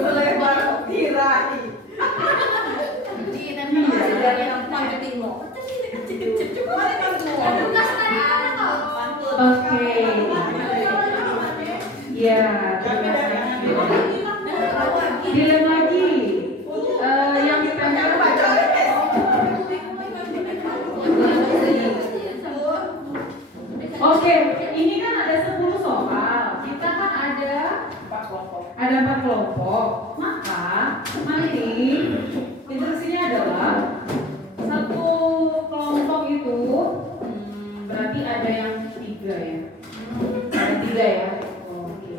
Selebar tirai. Jadi nanti dari yang marketing lo. Oke. Ya. Dilihat lagi. Yang ditanyakan Oke, ini kan ada 10 soal. Kita kan ada 4 kelompok. Maka nanti instruksinya adalah satu kelompok itu berarti ada yang 3 ya. Ada 3 ya. Oke.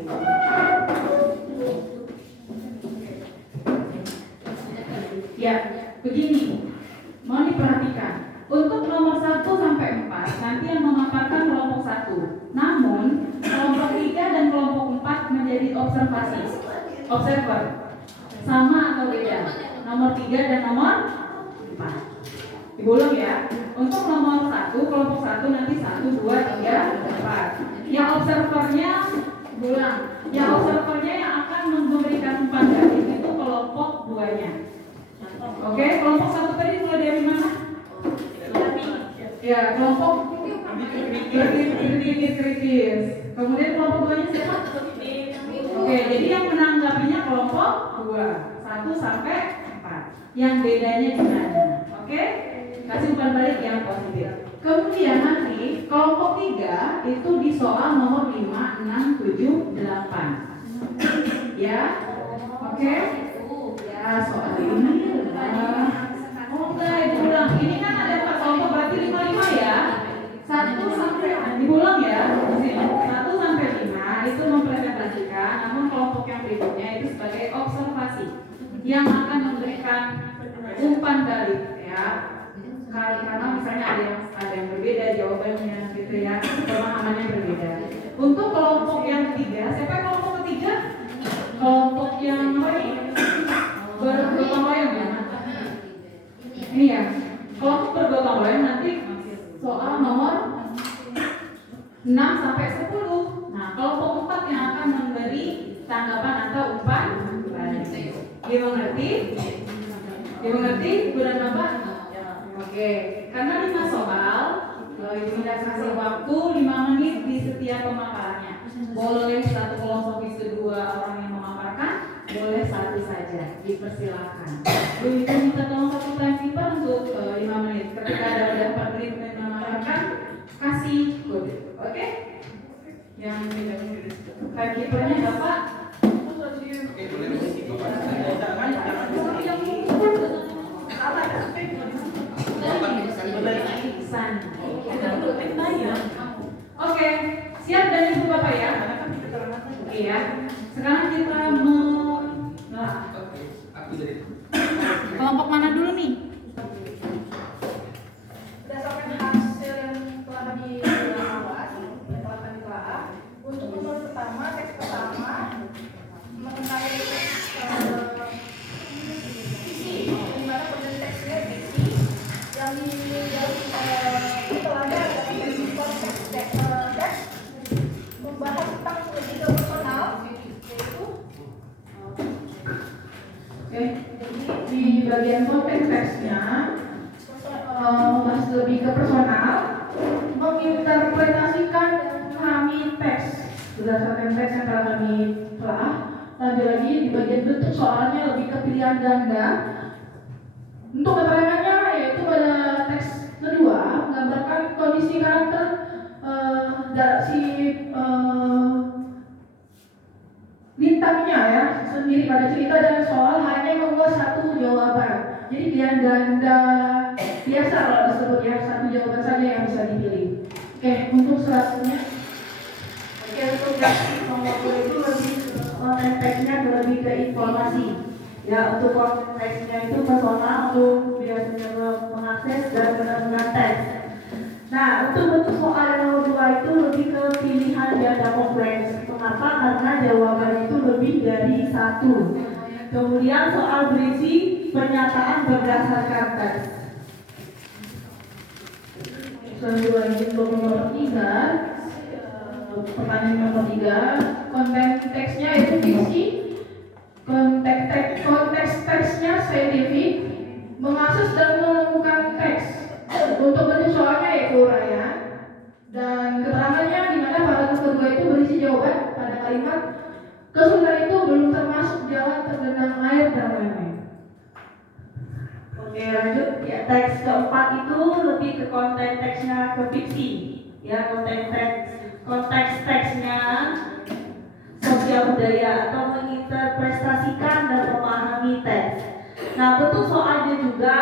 Ya, begini. Mau diperhatikan. Untuk nomor 1 sampai 4 nanti yang memaparkan kelompok 1. Namun kelompok 3 dan kelompok 4 menjadi observer. Sama atau beda? Nomor 3 dan nomor 4. Diulang ya. Untuk nomor 1, kelompok 1 nanti 1, 2, 3, 4. Yang observernya ulang. Yang observernya yang akan memberikan umpan balik itu kelompok 2-nya. Oke, kelompok 1 tadi mulai dari mana? Ya, kelompok berpikir kritis. Kemudian kelompok 2-nya siapa? Oke, jadi yang menanggapinya kelompok 2, 1 sampai 4. Yang bedanya gimana? Oke? Kasih umpan balik yang positif. Kemudian nanti kelompok 3 itu di soal nomor 5, 6, 7, 8. Ya? Oke? Ya, soal ini diulang. Ini kan ada 4 kelompok berarti 5 ya. 1 sampai diulang ya. 1 sampai 5 itu mempresentasikan, namun kelompok yang berikutnya itu sebagai observasi yang akan memberikan umpan balik ya. Karena misalnya ada yang berbeda jawabannya gitu ya, pemahamannya berbeda. Untuk kelompok yang ketiga, siapa yang kelompok ketiga? Kelompok yang bergotong royong ya. Ini ya, kelompok bergotong royong nanti soal nomor 6 sampai 10. Nah, kelompok 4 yang akan memberi tanggapan atau umpan balik. Dimengerti? Dimengerti? Sudah apa? Oke, karena 5 soal, Ibu sudah kasih waktu 5 menit di setiap pemaparannya. Boleh satu kelompok isi 2 orang yang memaparkan, boleh 1 saja, dipersilakan. Ibu minta tolong satu timekeeper untuk 5 menit. Ketika ada 4 menit memaparkan, kasih kode. Oke? Yang timekeepernya Bapak. Oke, boleh Oke, siap dan ibu bapak ya. Iya. Sekarang kita mau kelompok mana dulu nih? Berdasarkan hasil yang telah dilakukan, untuk nomor pertama, teks pertama mengenai visi, di mana pada teksnya visi yang telah ada teks membahas tentang logika personal, yaitu Oke, di bagian konteks teksnya membahas lebih ke personal, menginterpretasikan dan memahami teks berdasarkan teks yang telah kami telah. Lanjut lagi di bagian bentuk soalnya lebih ke pilihan ganda. Untuk keterangannya yaitu pada teks kedua menggambarkan kondisi karakter bintangnya ya sendiri pada cerita dan soal hanya membuat 1 jawaban. Jadi pilihan ganda biasa kalau disebut ya, 1 jawaban saja yang bisa dipilih. Oke, untuk selanjutnya. Oke, untuk nomor 2 itu lebih konteksnya lebih ke informasi. Ya, untuk konteksnya itu personal untuk biasanya mengakses dan benar-benar teks. Nah, untuk bentuk soal yang nomor 2 itu lebih ke pilihan ganda kompleks. Mengapa? Karena jawaban itu lebih dari 1. Kemudian soal berisi pernyataan berdasarkan teks. Selanjutnya untuk nomor 3 pertanyaan nomor 3, konten teksnya itu fiksi, konteks teksnya saintifik, mengakses dan menemukan teks. Untuk bentuk soalnya yaitu uraian, dan keterangannya di mana paragraf kedua itu berisi jawaban pada kalimat kesulitan itu belum termasuk jalan tergenang air dan lain-lain. Oke, lanjut. Ya, teks keempat itu lebih ke konten teksnya ke fiksi. Ya, konteks teksnya sosial budaya atau menginterpretasikan dan memahami teks. Nah, bentuk soalnya juga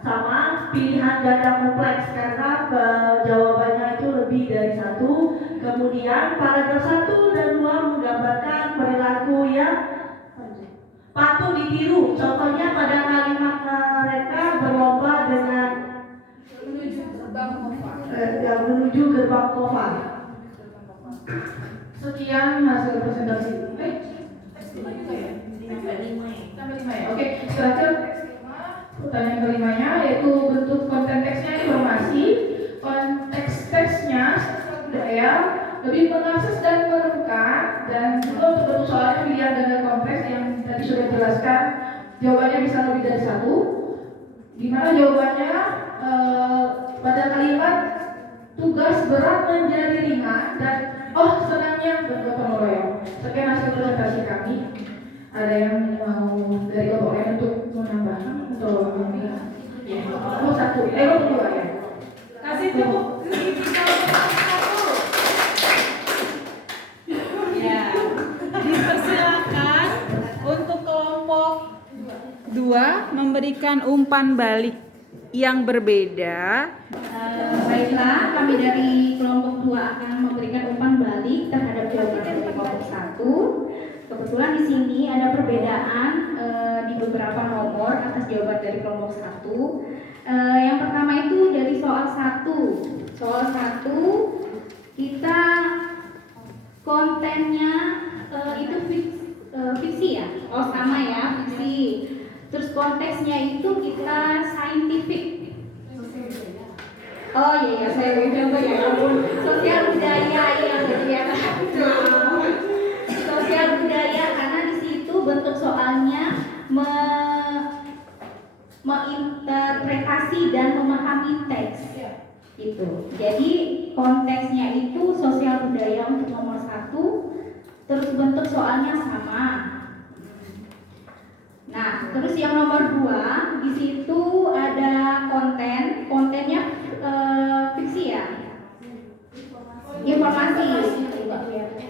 sama, pilihan ganda kompleks karena jawabannya itu lebih dari satu. Kemudian paragraf 1 dan 2 menggambarkan perilaku yang patut ditiru. Contohnya pada kalimat mereka berlomba dengan menuju gerbang kova. Sekian hasil presentasi. Oke, terakhir pertanyaan kelimanya yaitu bentuk konten teksnya informasi, konteks teksnya budaya, lebih mengakses dan menemukan, dan juga untuk bentuk soalnya pilihan ganda kompleks yang tadi sudah dijelaskan, jawabannya bisa lebih dari satu. Di mana jawabannya pada kalimat tugas berat menjadi ringan dan senangnya bergotong royong. Sekian hasil presentasi kami. Ada yang mau dari kelompok lain untuk menambahkan atau ya, satu, dua ya. Kasih tepuk ya. Dipersilakan untuk kelompok 2 memberikan umpan balik yang berbeda. Baiklah, kami dari kelompok 2 akan memberikan umpan balik terhadap jawaban dari kelompok 1. Kebetulan di sini ada perbedaan di beberapa nomor atas jawaban dari kelompok 1. Yang pertama itu dari soal 1. Soal 1 kita kontennya itu fiksi ya. Oh sama ya, fiksi. Terus konteksnya itu kita scientific. Oh iya, saya coba ya. Sosial budaya yang ya. Sosial budaya karena di situ bentuk soalnya menginterpretasi dan memahami teks. Gitu. Jadi konteksnya itu sosial budaya untuk nomor 1, terus bentuk soalnya sama. Nah, terus yang nomor 2 di situ ada kontennya fiksi ya, informasi,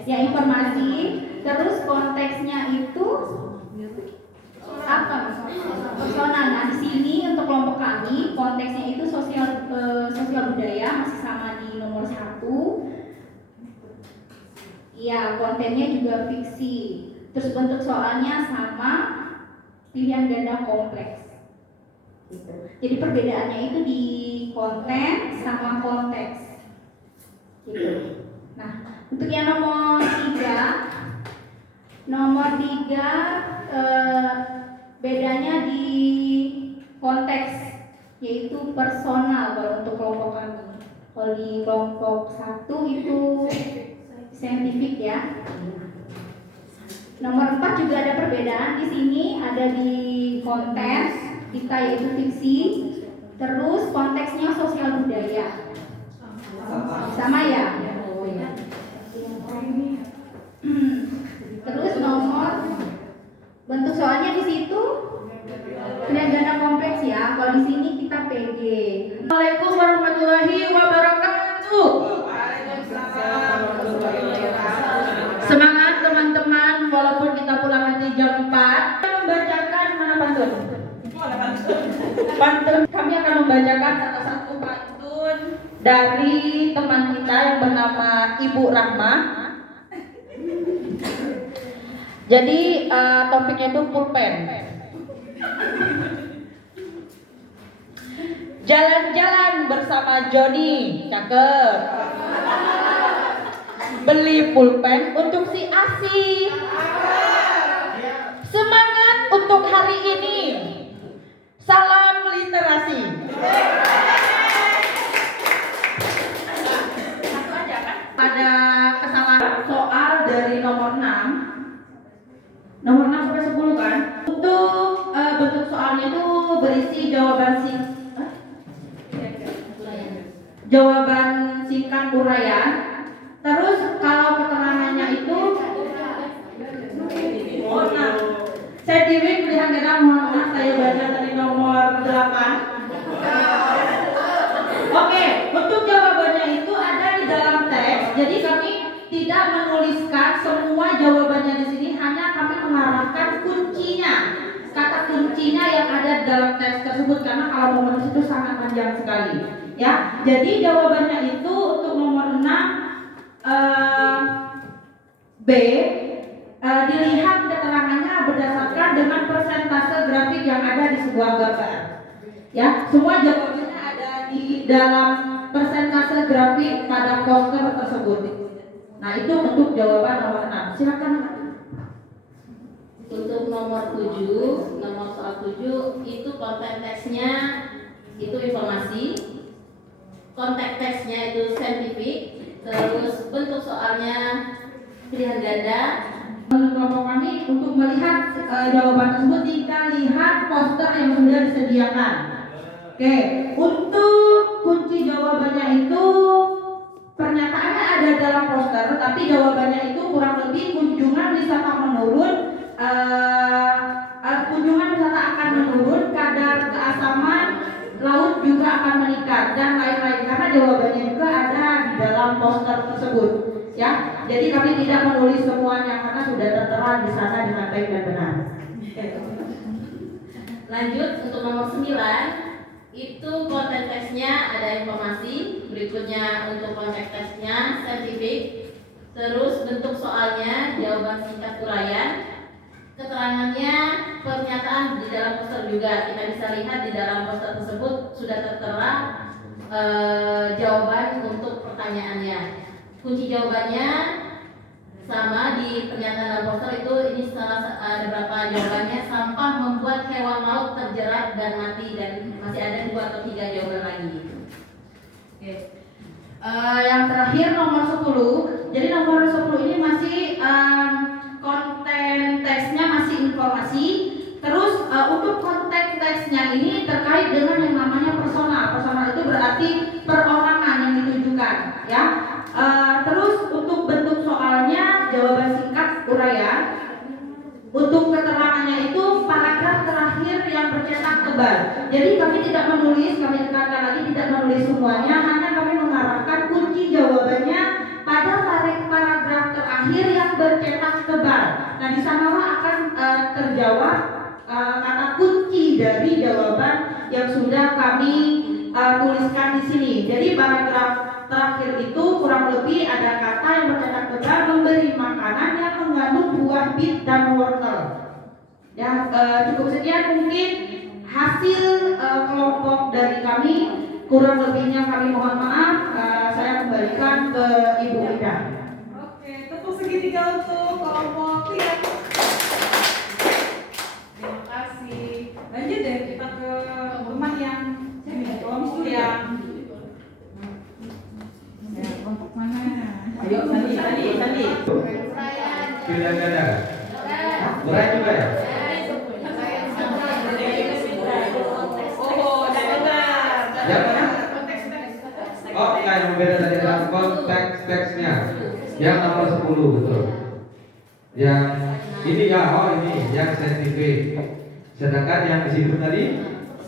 ya informasi. Terus konteksnya itu apa? Personal. Nah, di sini untuk kelompok kami konteksnya itu sosial budaya masih sama di nomor 1. Ya, kontennya juga fiksi. Terus bentuk soalnya sama, pilihan ganda kompleks. Gitu. Jadi perbedaannya itu di konten sama konteks. Gitu. Nah, untuk yang nomor 3 bedanya di konteks, yaitu personal kalau untuk kelompok kami. Kalau di kelompok 1 itu saintifik ya. Nomor 4 juga ada perbedaan di sini, ada di konten kita yaitu fiksi, terus konteksnya sosial budaya. Sama ya? Terus nomor bentuk soalnya di situ pilihan ganda kompleks ya. Kalau di sini kita PG. Assalamualaikum warahmatullahi wabarakatuh. Semangat teman-teman, walaupun kita pulang nanti jam 4. Kita membacakan mana pantun? Pantun. Kami akan membacakan salah satu pantun dari teman kita yang bernama Ibu Rahma. Jadi topiknya itu pulpen. Jalan-jalan bersama Joni, cakep. Beli pulpen untuk si Asi. Semangat untuk hari ini. Salam literasi. Satu aja kan? Pada kesalahan Terus kalau keterangannya itu scientific pilihan ganda, mohon maaf saya baca dari nomor 8. Oke, untuk jawabannya itu ada di dalam teks. Jadi kami tidak menuliskan semua jawabannya di sini, hanya kami mengarahkan kuncinya, kata kuncinya yang ada di dalam teks tersebut, karena kalau mau menulis itu sangat panjang sekali. Ya, jadi jawabannya itu untuk nomor 6 B, dilihat keterangannya berdasarkan dengan persentase grafik yang ada di sebuah gambar. Ya, semua jawabannya ada di dalam persentase grafik pada poster tersebut. Nah, itu untuk jawaban nomor 6. Silakan. Untuk nomor 7, nomor soal 7 itu konten teksnya itu informasi, konteks teksnya itu scientific, terus bentuk soalnya pilihan ganda. Menurut kelompok kami untuk melihat jawaban tersebut jika lihat poster yang sudah disediakan. Oke, untuk kunci jawabannya itu pernyataannya ada dalam poster, tapi jawabannya itu kurang lebih kunjungan wisata menurun, kunjungan wisata akan menurun, kadar keasaman laut juga akan meningkat dan lain-lain, karena jawabannya juga ada di dalam poster tersebut. Ya, jadi kami tidak menulis semuanya karena sudah tertera di sana dengan baik dan benar. Lanjut untuk nomor 9 itu konten teksnya ada informasi, berikutnya untuk konteks teksnya scientific, terus bentuk soalnya jawaban singkat uraian, keterangannya pernyataan di dalam poster juga. Kita bisa lihat di dalam poster tersebut sudah tertera jawaban untuk pertanyaannya. Kunci jawabannya sama di pernyataan dalam poster itu. Ini ada berapa jawabannya. Sampah membuat hewan laut terjerat dan mati, dan masih ada 2 atau 3 jawaban lagi. Oke. Yang terakhir nomor 10. Jadi nomor 10 ini masih konten teksnya masih informasi. Terus untuk konteks teksnya ini terkait dengan yang namanya personal. Personal itu berarti perorangan yang ditujukan, ya. Terus untuk bentuk soalnya jawaban singkat uraian. Untuk keterangannya itu paragraf terakhir yang bercetak tebal. Jadi kami tidak menulis, kami tekankan lagi tidak menulis semuanya, hanya kami mengarahkan kunci jawabannya pada paragraf terakhir yang bercetak tebal. Nah, di sanalah akan terjawab kata kunci dari jawaban yang sudah kami tuliskan di sini. Jadi paragraf terakhir itu kurang lebih ada kata yang bercetak tebal memberi makanan yang mengandung buah bit dan wortel. Ya, cukup sekian mungkin hasil kelompok dari kami. Kurang lebihnya kami mohon maaf. Saya kembalikan ke Ibu Ida. Oke, tepuk segitiga untuk kelompok 3. Terima kasih. Lanjut deh kita ke teman yang kelompok yang kelompok mana? Ayo, Sandi. Pilihan ganda. Berat juga ya? Oh, udah dengar. Yang mana? Oh, enggak, yang berbeda tadi adalah konteks teksnya. Yang nomor 10 betul. Yang ini ya, oh ini yang scientific. Sedangkan yang di situ tadi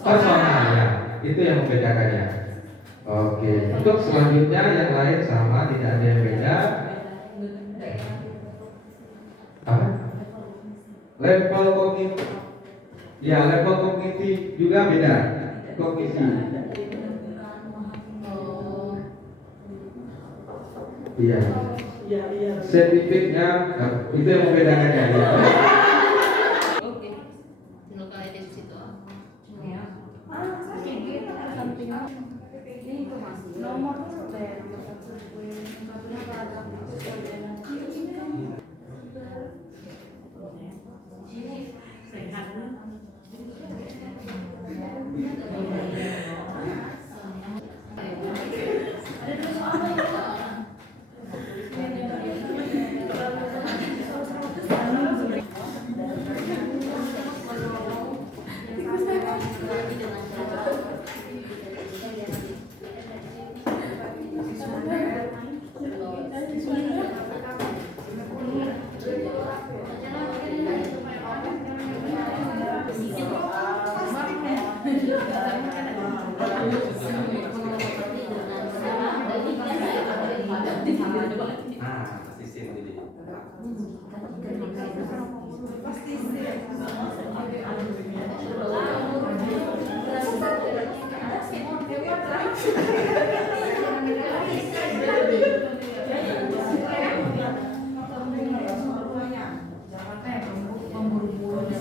personal ya. Itu yang membedakannya. Oke, untuk selanjutnya yang lain sama, tidak ada yang beda. Apa? Level kognitif. Ya, level kognitif juga beda. Kognisi. Iya. Scientificnya itu yang membedakannya ya. Oke. Lokalitas situ. Nomor Nah, pastiin ini.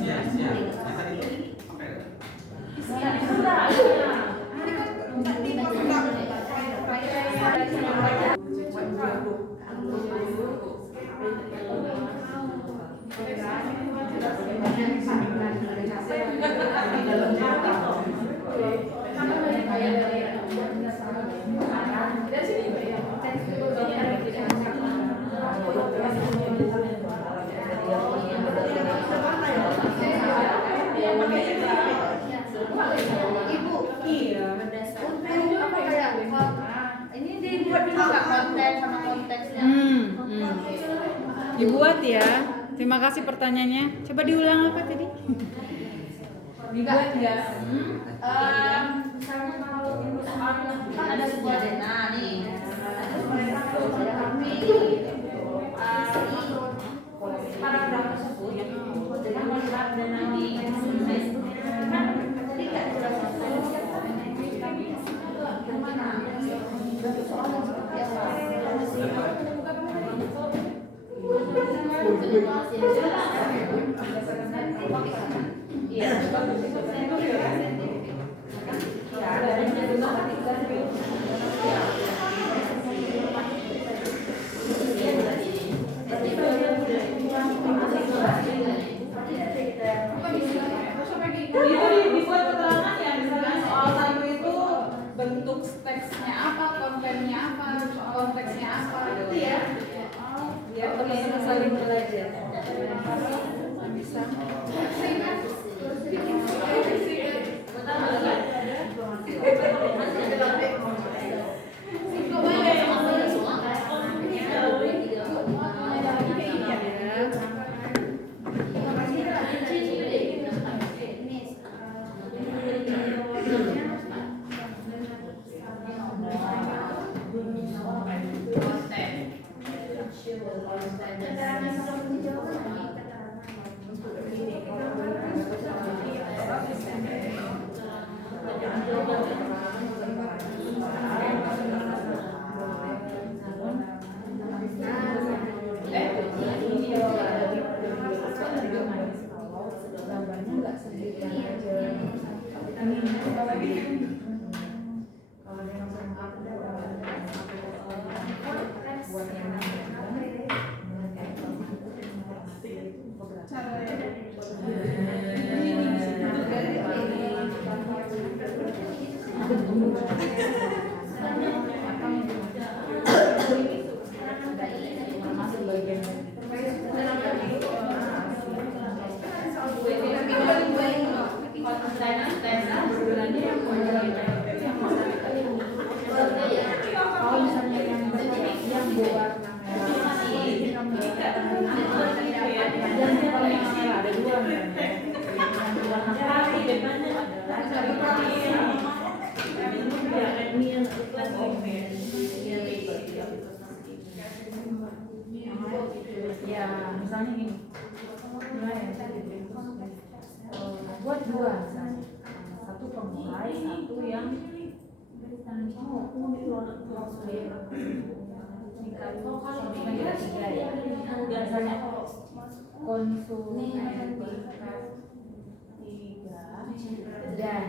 Siap, siap. Yang tadi itu apa ya? Ini dibuat dulu nggak konten sama konteksnya? Dibuat ya. Terima kasih pertanyaannya. Coba diulang apa tadi? Dibuat ya. Misalnya kalau kan ada sebuah dana nih. Paragraf tersebut dengan melihat dana di kan tadi nggak jelas kemana soal yang seperti apa. Iya. Itu dibuat keterangan ya, misalnya soal satu itu bentuk teksnya apa, kontennya apa, konteksnya apa, gitu ya. Biar teman-teman saling belajar. Bisa. Ya, misalnya gini, buat dua misalnya, satu pemulai, satu yang tiga ya. Misalnya konsumen tingkat 3 dan